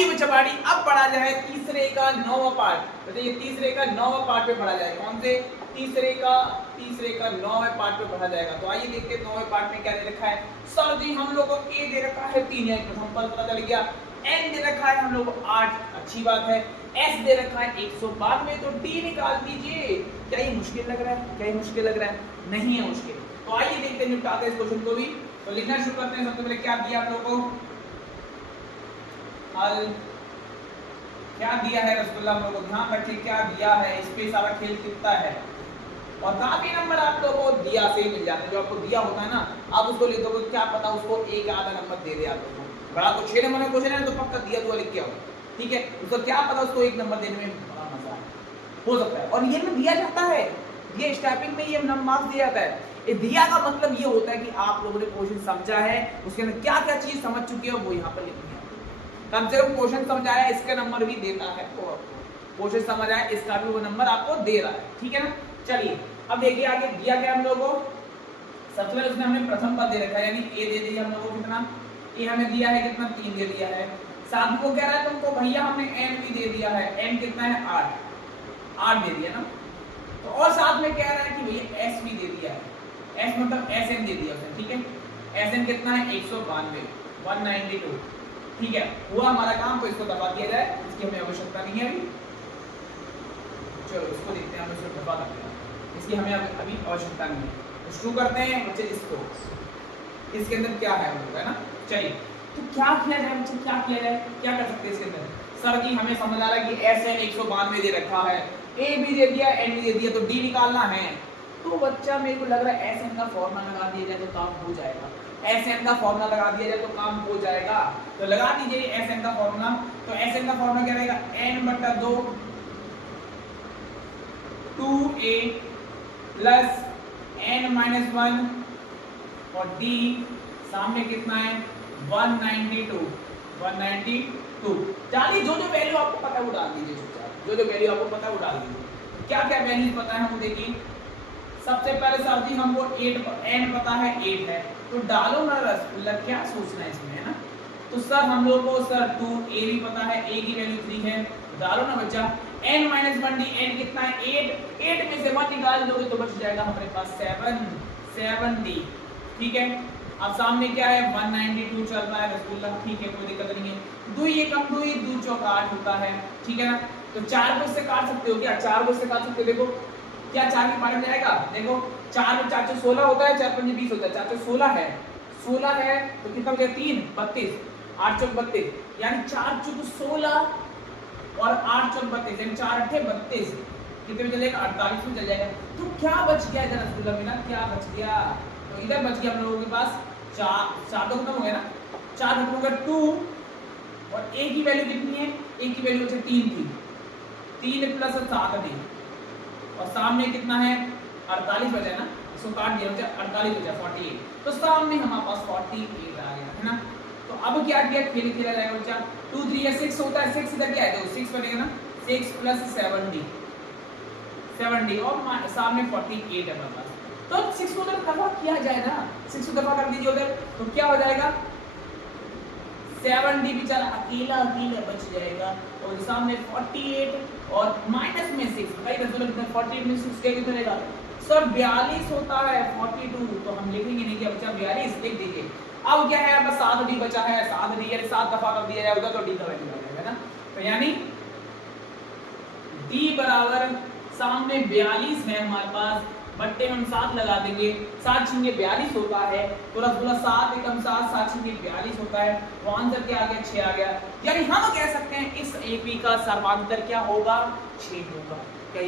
आइए बच्चा बाड़ी अब पढ़ा जाए तीसरे का 9वां पार्ट। बताइए तीसरे का 9वां पार्ट पे पढ़ा जाए। कौन से? तीसरे का 9वें पार्ट पे पढ़ा जाएगा। तो आइए देखते हैं 9वें पार्ट में क्या दे रखा है। सर जी हम लोग को ए दे रखा है 3 है, प्रथम पद पता चल गया। एन दे रखा है हम लोग को 8, अच्छी बात है। एस दे रखा है 192, तो डी निकाल दीजिए। क्या ये मुश्किल लग रहा है? क्या ये मुश्किल लग रहा है? नहीं है मुश्किल। तो आइए देखते हैं निपटाते हैं इस क्वेश्चन को भी। तो लिखना शुरू करते हैं। सबसे पहले क्या दिया आप लोगों को? हल क्या दिया है रसगुल्ला, हम लोग को ध्यान रखिए क्या दिया है। इस पे सारा खेल कितना है और काफी नंबर आप लोगों को दिया से मिल जाते हैं। जो आपको दिया होता है ना, आप उसको लिख दोगे, क्या पता उसको एक आधा नंबर दे दे आप लोगों को। बड़ा को 6 नंबर में क्वेश्चन है तो पक्का दिया हुआ लिख के आओ, ठीक है। उसको क्या पता उसको एक नंबर देने में बड़ा मजा हो सकता है। और ये में दिया जाता है, ये स्टार्टिंग में ये मार्क्स दिया जाता है। ये दिया का मतलब ये होता है कि आप लोगों ने क्वेश्चन समझा है, उसके अंदर क्या क्या चीज समझ चुके हो वो यहाँ पर लिखनी है। कम से कम क्वेश्चन समझ आया, इसका नंबर भी देता है। तो क्वेश्चन समझ आया, इसका भी वो नंबर आपको दे रहा है, ठीक है ना। चलिए अब देखिए आगे दिया क्या हम लोगों को। सबसे पहले उसने हमें प्रथम पद दे रखा है, यानी ए दे दिया हम लोगों को। कितना ए हमें दिया है? कितना? 3 दे दिया है। साथ को कह रहा है तुमको भैया हमने एन भी दे दिया है। एन कितना है? 8 दे दिया ना। तो और साथ में कह रहा है कि भैया एस भी दे दिया है। एस मतलब एस एन दे दिया उसने, ठीक है। एस एन कितना है? 192, 192, ठीक है। हुआ हमारा काम। तो इसको दबा दिया जाए, इसकी हमें आवश्यकता नहीं है अभी। चलो इसको देखते हैं, हम इसको दबा देते हैं, इसकी हमें अभी आवश्यकता नहीं है। तो शुरू करते हैं बच्चे इसको। इसके अंदर क्या है हम लोग, है ना। चलिए तो क्या किया जाए बच्चे, क्या किया जाए, क्या कर सकते हैं इसके अंदर। सर जी हमें समझ आ रहा है कि एस एन 192 दे रखा है, ए भी दे दिया, एन भी दे दिया, तो डी निकालना है। तो बच्चा मेरे को लग रहा है एस एन का फॉर्मूला लगा दिया जाए तो काम हो जाएगा। एस एन का फॉर्मूला लगा दिया जाए तो काम हो जाएगा। तो लगा दीजिए एस एन का फॉर्मूला। तो एस एन का फॉर्मूला क्या रहेगा? n/2 2a प्लस n-1 और d सामने कितना है? 192, 192। चलिए जो जो वैल्यू आपको पता है वो डाल दीजिए चुपचाप। जो जो वैल्यू आपको पता है वो डाल दीजिए। क्या क्या वैल्यू पता है हमको देखिए। सबसे पहले सर जी हमको 8 n पता है, 8 है, तो डालो ना रसगुल्ला, क्या सोचना है इसमें, है ना। तो सर हम लोग को सर 2a भी पता है, a की वैल्यू 3 है, डालो ना बच्चा। n-1d, n कितना है? 8, 8 में से 1 निकाल दोगे तो बच जाएगा हमारे पास 7d, ठीक है। अब सामने क्या है? 192 चल रहा है रसगुल्ला, ठीक है, कोई दिक्कत नहीं है। 2 ये कम 2 2 चौक 8 होता है, ठीक है ना। तो 4 को इससे काट सकते हो क्या? 4 को इससे काट सकते हो। देखो क्या 4 के बारे में जाएगा? देखो 4 में 4 से 16 होता है, 4 5 20 होता है, 4 से 16 है, 16 है तो कितना बचेगा? 3 32, 8 चौक 32, यानी 4 चौक 16 और 8 चौक 32, यानी 4 8 32, कितने में चलेगा? 48 में चल जाएगा। तो क्या बच गया इधर रसगुल्ला में ना, क्या बच गया? तो इधर बच गया हम लोगों के पास 4 तो खत्म हो गया ना, 4 खत्म हो गया 2 और a की वैल्यू कितनी है? a की वैल्यू है 3 थी, 3 प्लस 7 दी और सामने कितना है? 48 बचा ना, इसको काट दिया बचा, 48 बचा 48, तो सामने हमारे पास 48 आ गया, है ना। तो अब क्या किया? खेल खेला जाएगा बच्चा। 2 3 या 6 होता है, 6 इधर क्या है? तो 6 बनेगा ना, 6 प्लस 7d, 7d और सामने 48 है हमारे पास। तो 6 को उधर दफा किया जाए ना, 6 को दफा कर दीजिए उधर, तो क्या हो जाएगा? 7d बेचारा अकेला अकेला बच जाएगा और सामने 48 और माइनस में 6, भाई रसगुल्ला 48 में 6 क्या कितना रहेगा? सर 42 होता है, 42, तो हम लिखेंगे नहीं क्या बच्चा? 42 लिख दीजिए। अब क्या है? बस 7d बचा है, 7d यानी 7 दफा कर दिया जाए उधर तो d का वैल्यू आ जाएगा ना। तो यानी d बराबर सामने 42 है हमारे पास, बट्टे में हम 7 लगा देंगे, 7 छिंगे 42 होता है, तो रसगुल्ला 7 एकम 7, 7 छिंगे 42 होता है। तो आंसर क्या आ गया? 6 आ गया। यानी हम कह सकते हैं इस एपी का सर्वांतर क्या होगा? 6 होगा। क्या